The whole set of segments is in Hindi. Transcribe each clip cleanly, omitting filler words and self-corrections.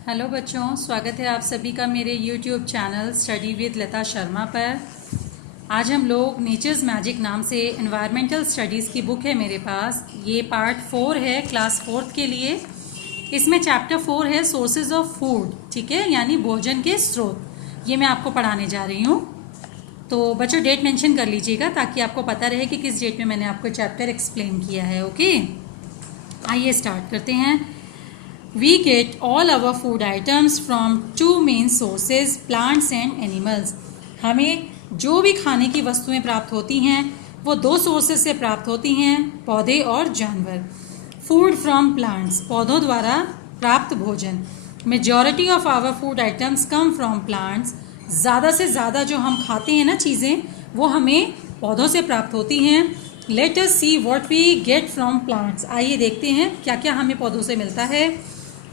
हेलो बच्चों, स्वागत है आप सभी का मेरे YouTube चैनल स्टडी विद लता शर्मा पर। आज हम लोग नेचर्स मैजिक नाम से एनवायरमेंटल स्टडीज़ की बुक है मेरे पास। ये पार्ट 4 है क्लास 4th के लिए। इसमें चैप्टर 4 है सोर्सेज ऑफ फूड, ठीक है, यानी भोजन के स्रोत। ये मैं आपको पढ़ाने जा रही हूँ। तो बच्चों डेट मेंशन कर लीजिएगा ताकि आपको पता रहे कि किस डेट में मैंने आपको चैप्टर एक्सप्लेन किया है। ओके, आइए स्टार्ट करते हैं। We get all our food items from two main sources, plants and animals. हमें जो भी खाने की वस्तुएं प्राप्त होती हैं वो दो सोर्सेस से प्राप्त होती हैं, पौधे और जानवर। फूड फ्रॉम प्लांट्स, पौधों द्वारा प्राप्त भोजन। Majority of our food items come from plants, ज़्यादा से ज़्यादा जो हम खाते हैं ना चीज़ें वो हमें पौधों से प्राप्त होती हैं। Let us see what we get from plants, आइए देखते हैं क्या क्या हमें पौधों से मिलता है।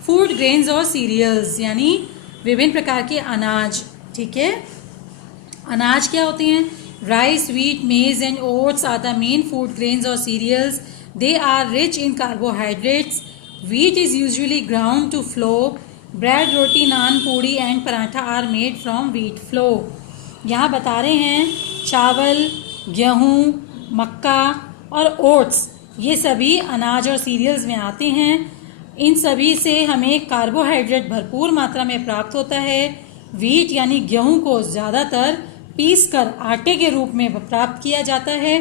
फूड ग्रेन्स और सीरियल्स, यानी विभिन्न प्रकार के अनाज, ठीक है। अनाज क्या होते हैं? Rice, wheat, maize and oats are the main food grains और cereals. They are rich in carbohydrates. Wheat is usually ground to flour. Bread, roti, naan, puri and paratha are made from wheat flour. यहाँ बता रहे हैं चावल, गेहूँ, मक्का और ओट्स ये सभी अनाज और सीरियल्स में आते हैं। इन सभी से हमें कार्बोहाइड्रेट भरपूर मात्रा में प्राप्त होता है। व्हीट यानी गेहूं को ज़्यादातर पीसकर आटे के रूप में प्राप्त किया जाता है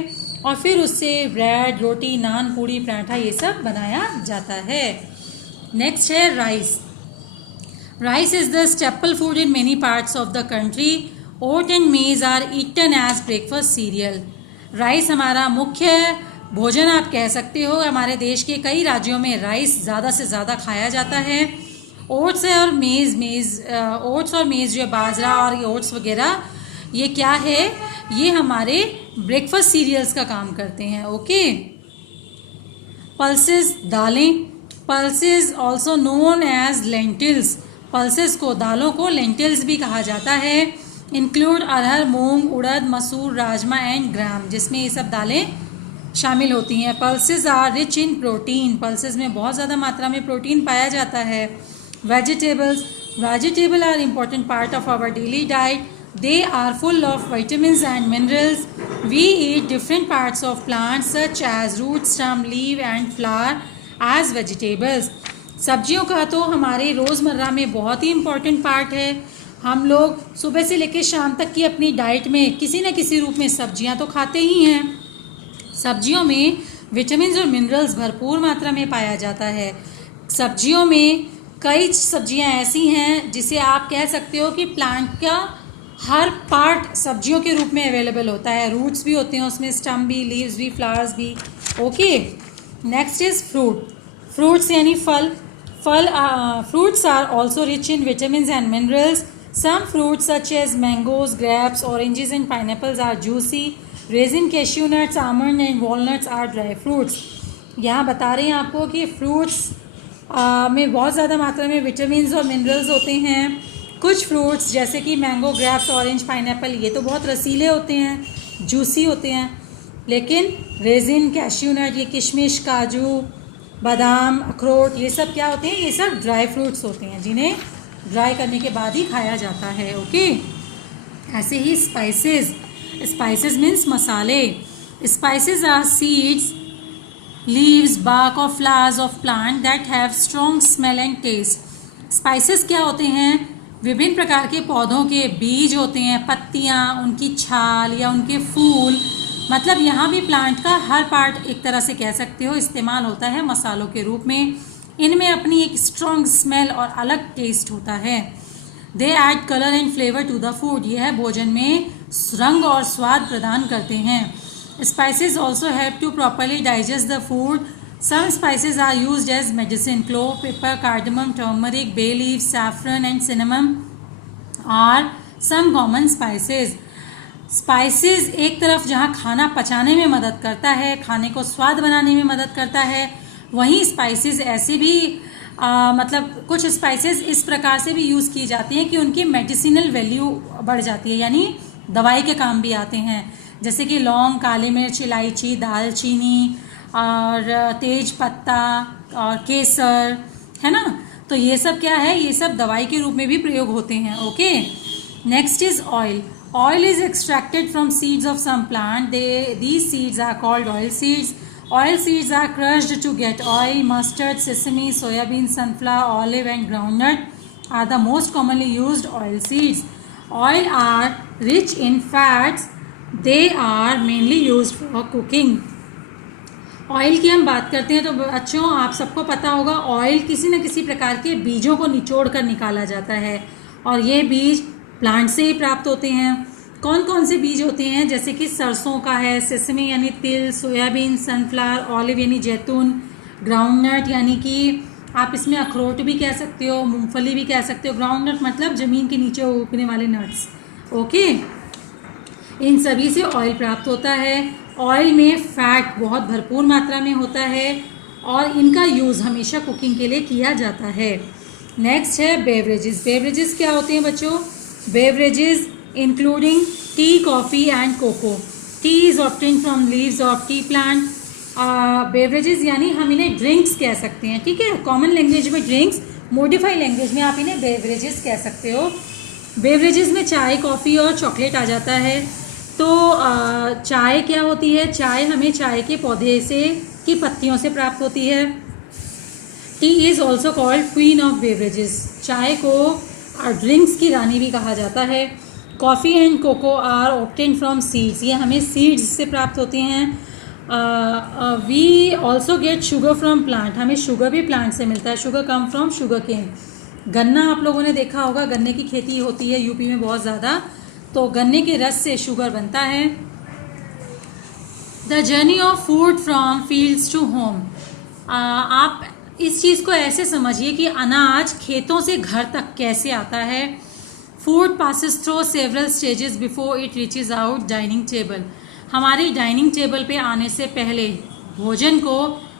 और फिर उससे ब्रेड, रोटी, नान, पूड़ी, पराठा ये सब बनाया जाता है। नेक्स्ट है rice. Rice is the staple food in many parts of the country. Oat and maize are eaten as breakfast cereal. Rice हमारा मुख्य भोजन आप कह सकते हो। हमारे देश के कई राज्यों में राइस ज़्यादा से ज़्यादा खाया जाता है। ओट्स और ओट्स और मेज़ जो है बाजरा और ओट्स वगैरह, ये क्या है? ये हमारे ब्रेकफास्ट सीरियल्स का काम करते हैं। ओके। पल्सेस, दालें। Pulses also known as lentils. Pulses को, दालों को लेंटिल्स भी कहा जाता है। इंक्लूड अरहर, मूंग, उड़द, मसूर, राजमा एंड ग्राम, जिसमें ये सब दालें शामिल होती हैं। Pulses are rich in protein. Pulses में बहुत ज़्यादा मात्रा में प्रोटीन पाया जाता है। Vegetables. Vegetable are important part of our daily diet. They are full of vitamins and minerals. We eat different parts of plants such as root, stem, leave and flower as vegetables. सब्जियों का तो हमारे रोज़मर्रा में बहुत ही इम्पॉर्टेंट पार्ट है। हम लोग सुबह से लेकर शाम तक की अपनी डाइट में किसी न किसी रूप में सब्जियां तो खाते ही हैं। सब्जियों में विटामिन्स और मिनरल्स भरपूर मात्रा में पाया जाता है। सब्जियों में कई सब्जियां ऐसी हैं जिसे आप कह सकते हो कि प्लांट का हर पार्ट सब्जियों के रूप में अवेलेबल होता है। रूट्स भी होते हैं उसमें, स्टम भी, लीव्स भी, फ्लावर्स भी। Okay. Next is fruit. Fruits यानी फल। Fruits are also rich in vitamins and minerals. Some fruits such as mangoes, grapes, oranges and pineapples are juicy. Raisin, cashew nuts, almond and walnuts are dry fruits. यहाँ बता रहे हैं आपको कि फ्रूट्स में बहुत ज़्यादा मात्रा में विटामिन्स और मिनरल्स होते हैं। कुछ फ्रूट्स जैसे कि मैंगो, ग्रेप्स, ऑरेंज, पाइनएप्पल ये तो बहुत रसीले होते हैं, जूसी होते हैं। लेकिन रेजिन, कैश्यू नट, ये किशमिश, काजू, बादाम, अखरोट, ये सब क्या होते हैं? ये सब ड्राई फ्रूट्स होते हैं जिन्हें ड्राई करने के बाद ही खाया जाता है। ओके। ऐसे ही स्पाइसेस। Spices means मसाले। Spices are seeds, leaves, bark or flowers of plant that have strong smell and taste. Spices क्या होते हैं? विभिन्न प्रकार के पौधों के बीज होते हैं, पत्तियाँ, उनकी छाल या उनके फूल। मतलब यहाँ भी प्लांट का हर पार्ट एक तरह से कह सकते हो इस्तेमाल होता है मसालों के रूप में। इनमें अपनी एक स्ट्रॉन्ग स्मेल और अलग टेस्ट होता है। They add colour and flavour to the food. यह भोजन में रंग और स्वाद प्रदान करते हैं। Spices also help to properly digest the food. Some spices are used as medicine. Clove, pepper, cardamom, turmeric, bay leaf, saffron and cinnamon are some common spices. Spices एक तरफ जहाँ खाना पचाने में मदद करता है, खाने को स्वाद बनाने में मदद करता है, वहीं स्पाइसेस ऐसे भी मतलब कुछ स्पाइसेस इस प्रकार से भी यूज़ की जाती हैं कि उनकी मेडिसिनल वैल्यू बढ़ जाती है, यानी दवाई के काम भी आते हैं। जैसे कि लौंग, काली मिर्च, इलायची, दालचीनी और तेज पत्ता और केसर, है ना। तो ये सब क्या है, ये सब दवाई के रूप में भी प्रयोग होते हैं। Okay, next is oil. Oil is extracted from seeds of some plant, these seeds are called oil seeds. Oil seeds are crushed to get oil. Mustard, sesame, soybean, sunflower, olive and groundnut are the most commonly used oil seeds. Oil are rich in fats. They are mainly used for cooking. Oil की हम बात करते हैं तो बच्चों आप सबको पता होगा, ऑयल किसी न किसी प्रकार के बीजों को निचोड़ कर निकाला जाता है और ये बीज प्लांट से ही प्राप्त होते हैं। कौन कौन से बीज होते हैं, जैसे कि सरसों का है, सेसमी यानी तिल, सोयाबीन, सनफ्लावर, ऑलिव यानी जैतून, ग्राउंडनट यानी कि आप इसमें अखरोट भी कह सकते हो, मूंगफली भी कह सकते हो। ग्राउंडनट मतलब ज़मीन के नीचे उगने वाले नट्स। ओके, इन सभी से ऑयल प्राप्त होता है। ऑयल में फैट बहुत भरपूर मात्रा में होता है और इनका यूज़ हमेशा कुकिंग के लिए किया जाता है। नेक्स्ट है बेवरेजेस। बेवरेजेस क्या होते हैं बच्चों? Beverages including tea, coffee and cocoa. Tea is obtained from leaves of tea plant. Beverages यानी हम इन्हें ड्रिंक्स कह सकते हैं, ठीक है। कॉमन लैंग्वेज में ड्रिंक्स, मॉडिफाई लैंग्वेज में आप इन्हें बेवरेजेस कह सकते हो। बेवरेजेस में चाय, कॉफ़ी और चॉकलेट आ जाता है। तो चाय क्या होती है? चाय हमें चाय के पौधे से की पत्तियों से प्राप्त होती है। Tea is also called queen of beverages. चाय को ड्रिंक्स की रानी भी कहा जाता है। Coffee and cocoa are obtained from seeds. ये हमें सीड्स से प्राप्त होते हैं। We also get sugar from plant. हमें शुगर भी प्लांट से मिलता है। Sugar come from sugar cane. गन्ना आप लोगों ने देखा होगा, गन्ने की खेती होती है यूपी में बहुत ज़्यादा, तो गन्ने के रस से शुगर बनता है। The journey of food from fields to home. आप इस चीज़ को ऐसे समझिए कि अनाज खेतों से घर तक कैसे आता है। Food passes through several stages before it reaches out dining table. हमारी डाइनिंग टेबल पे आने से पहले भोजन को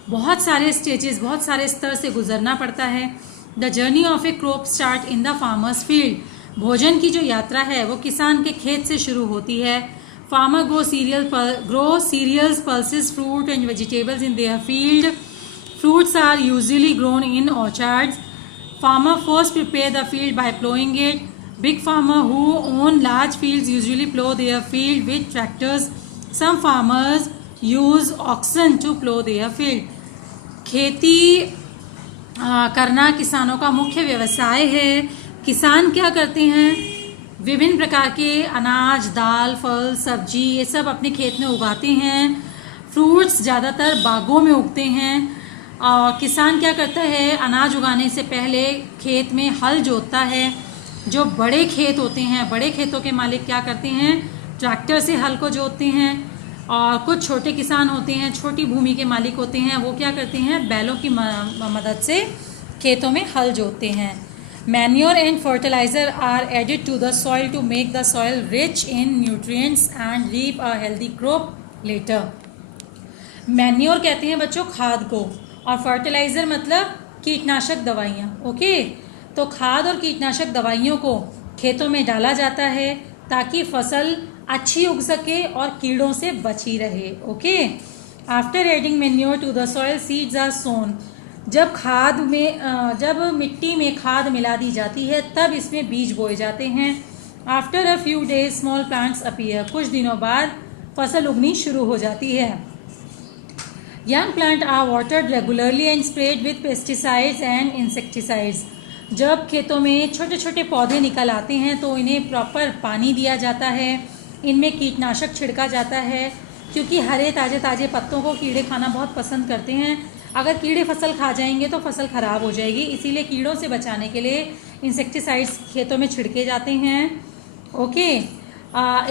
बहुत सारे स्टेजेस, बहुत सारे स्तर से गुजरना पड़ता है। The journey of A crop start in the farmers field. भोजन की जो यात्रा है वो किसान के खेत से शुरू होती है। Farmer grow cereals, pulses, fruit and vegetables in their field. Fruits are usually grown in orchards. Farmer first prepare the field by ploughing it. Big farmer who own large fields usually plow their field with tractors. Some farmers use oxen to plow their field. खेती करना किसानों का मुख्य व्यवसाय है। किसान क्या करते हैं? विभिन्न प्रकार के अनाज, दाल, फल, सब्जी ये सब अपने खेत में उगाते हैं। फ्रूट्स ज़्यादातर बागों में उगते हैं। किसान क्या करता है? अनाज उगाने से पहले खेत में हल जोतता है। जो बड़े खेत होते हैं, बड़े खेतों के मालिक क्या करते हैं? ट्रैक्टर से हल को जोतते हैं। और कुछ छोटे किसान होते हैं, छोटी भूमि के मालिक होते हैं, वो क्या करते हैं? बैलों की मदद से खेतों में हल जोतते हैं। Manure and fertiliser are added to the soil to make the soil rich in nutrients and reap a healthy crop later. Manure कहते हैं बच्चों खाद को, और फर्टिलाइजर मतलब कीटनाशक दवाइयाँ। ओके, तो खाद और कीटनाशक दवाइयों को खेतों में डाला जाता है ताकि फसल अच्छी उग सके और कीड़ों से बची रहे। Okay, after adding manure to the soil seeds are sown. जब मिट्टी में खाद मिला दी जाती है तब इसमें बीज बोए जाते हैं। After a few days small plants appear. कुछ दिनों बाद फसल उगनी शुरू हो जाती है। Young plants are watered regularly and spread with pesticides and insecticides. जब खेतों में छोटे छोटे पौधे निकल आते हैं तो इन्हें प्रॉपर पानी दिया जाता है। इनमें कीटनाशक छिड़का जाता है क्योंकि हरे ताज़े ताज़े पत्तों को कीड़े खाना बहुत पसंद करते हैं। अगर कीड़े फसल खा जाएंगे तो फसल ख़राब हो जाएगी, इसीलिए कीड़ों से बचाने के लिए इंसेक्टिसाइड्स खेतों में छिड़के जाते हैं। Okay,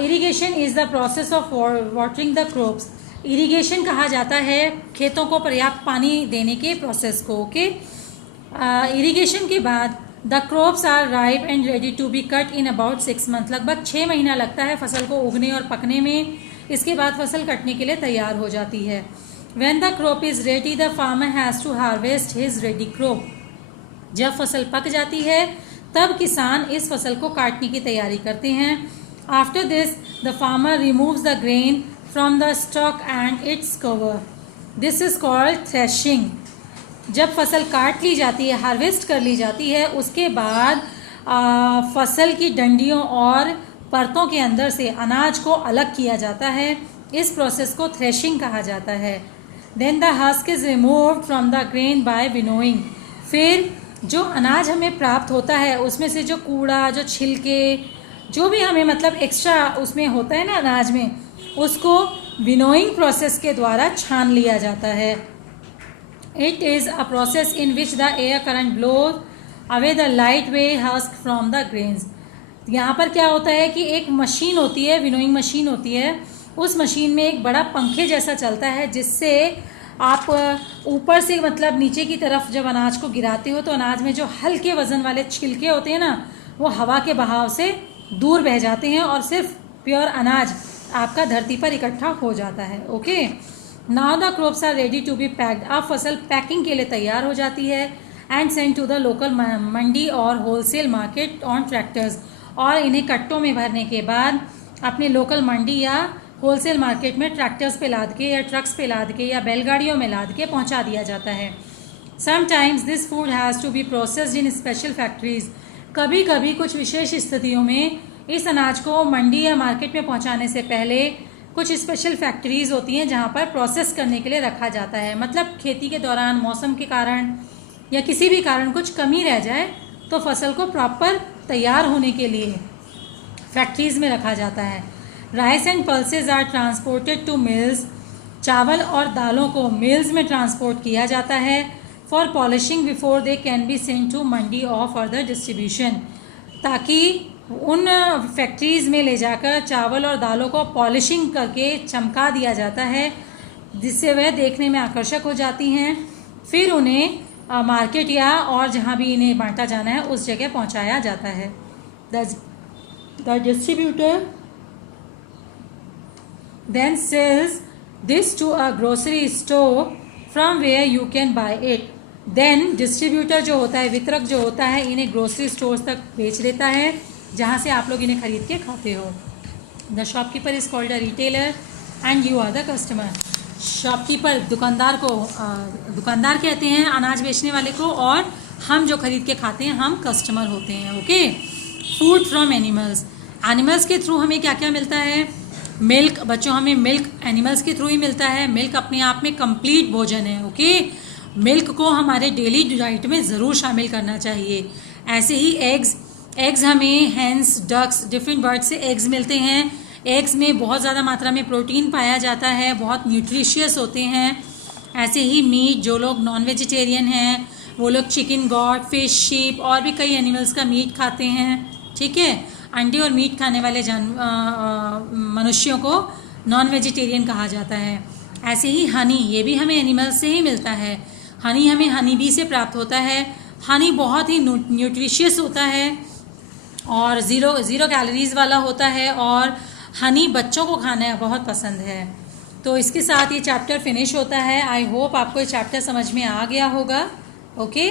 irrigation is the process of watering the crops. Irrigation कहा जाता है खेतों को पर्याप्त पानी देने के प्रोसेस को। ओके, इरिगेशन के बाद the crops are ripe and ready to be cut in about 6 month. लगभग 6 महीना लगता है फसल को उगने और पकने में। इसके बाद फसल कटने के लिए तैयार हो जाती है। When the crop is ready the farmer has to harvest his ready crop. जब फसल पक जाती है तब किसान इस फसल को काटने की तैयारी करते हैं। After this the farmer removes the grain from the stock and its cover. This is called threshing. जब फसल काट ली जाती है, हार्वेस्ट कर ली जाती है, उसके बाद फसल की डंडियों और परतों के अंदर से अनाज को अलग किया जाता है। इस प्रोसेस को थ्रेशिंग कहा जाता है। Then the husk is removed from the grain by winnowing. फिर जो अनाज हमें प्राप्त होता है उसमें से जो कूड़ा, जो छिलके, जो भी हमें मतलब एक्स्ट्रा उसमें होता है ना अनाज में, उसको विनोइंग प्रोसेस के द्वारा छान लिया जाता है। It is a process in which the air current blows away the lightweight husk from the grains. यहाँ पर क्या होता है कि एक मशीन होती है, विनोइंग मशीन होती है, उस मशीन में एक बड़ा पंखे जैसा चलता है जिससे आप ऊपर से मतलब नीचे की तरफ जब अनाज को गिराते हो तो अनाज में जो हल्के वजन वाले छिलके होते हैं ना, वो हवा के बहाव से दूर बह जाते हैं और सिर्फ प्योर अनाज आपका धरती पर इकट्ठा हो जाता है। Okay, now the crops are ready to be packed. अब फसल पैकिंग के लिए तैयार हो जाती है and send to the local mandi और होलसेल मार्केट ऑन ट्रैक्टर्स। और इन्हें कट्टों में भरने के बाद अपने लोकल मंडी या होलसेल मार्केट में ट्रैक्टर्स पे लाद के या ट्रक्स पे लाद के या बैलगाड़ियों में लाद के पहुंचा दिया जाता है। Sometimes this food has to be processed in special factories. कभी कभी कुछ विशेष स्थितियों में इस अनाज को मंडी या मार्केट में पहुंचाने से पहले कुछ स्पेशल फैक्ट्रीज होती हैं जहां पर प्रोसेस करने के लिए रखा जाता है। मतलब खेती के दौरान मौसम के कारण या किसी भी कारण कुछ कमी रह जाए तो फसल को प्रॉपर तैयार होने के लिए फैक्ट्रीज में रखा जाता है। Rice and pulses are transported to mills. चावल और दालों को मिल्स में ट्रांसपोर्ट किया जाता है for polishing before they can be sent to mandi और फर्दर डिस्ट्रीब्यूशन, ताकि उन फैक्ट्रीज़ में ले जाकर चावल और दालों को पॉलिशिंग करके चमका दिया जाता है जिससे वह देखने में आकर्षक हो जाती हैं। फिर उन्हें मार्केट या और जहाँ भी इन्हें बांटा जाना है उस जगह पहुँचाया जाता है। The distributor then sells this to a grocery store from where you can buy it. then distributor जो होता है, वितरक जो होता है, इन्हें ग्रोसरी स्टोर्स तक बेच देता है जहाँ से आप लोग इन्हें खरीद के खाते हो। The shopkeeper is called a retailer and you are the customer. Shopkeeper दुकानदार को दुकानदार कहते हैं अनाज बेचने वाले को, और हम जो खरीद के खाते हैं हम कस्टमर होते हैं। Okay, food from animals. Animals के थ्रू हमें क्या क्या मिलता है? मिल्क। बच्चों, हमें मिल्क एनिमल्स के थ्रू ही मिलता है। मिल्क अपने आप में कंप्लीट भोजन है। ओके, मिल्क को हमारे डेली डाइट में ज़रूर शामिल करना चाहिए। ऐसे ही एग्स हमें हेंस, डक्स, डिफरेंट बर्ड से एग्स मिलते हैं। एग्स में बहुत ज़्यादा मात्रा में प्रोटीन पाया जाता है, बहुत न्यूट्रिशियस होते हैं। ऐसे ही मीट, जो लोग नॉन वेजिटेरियन हैं वो लोग चिकन, गॉड, फिश, शीप और भी कई एनिमल्स का मीट खाते हैं। ठीक है, अंडे और मीट खाने वाले मनुष्यों को नॉन वेजिटेरियन कहा जाता है। ऐसे ही हनी, ये भी हमें एनिमल्स से ही मिलता है। हनी हमें हनी बी से प्राप्त होता है। हनी बहुत ही न्यूट्रिशियस होता है और ज़ीरो कैलोरीज़ वाला होता है, और हनी बच्चों को खाना बहुत पसंद है। तो इसके साथ ये चैप्टर फिनिश होता है। आई होप आपको ये चैप्टर समझ में आ गया होगा। ओके।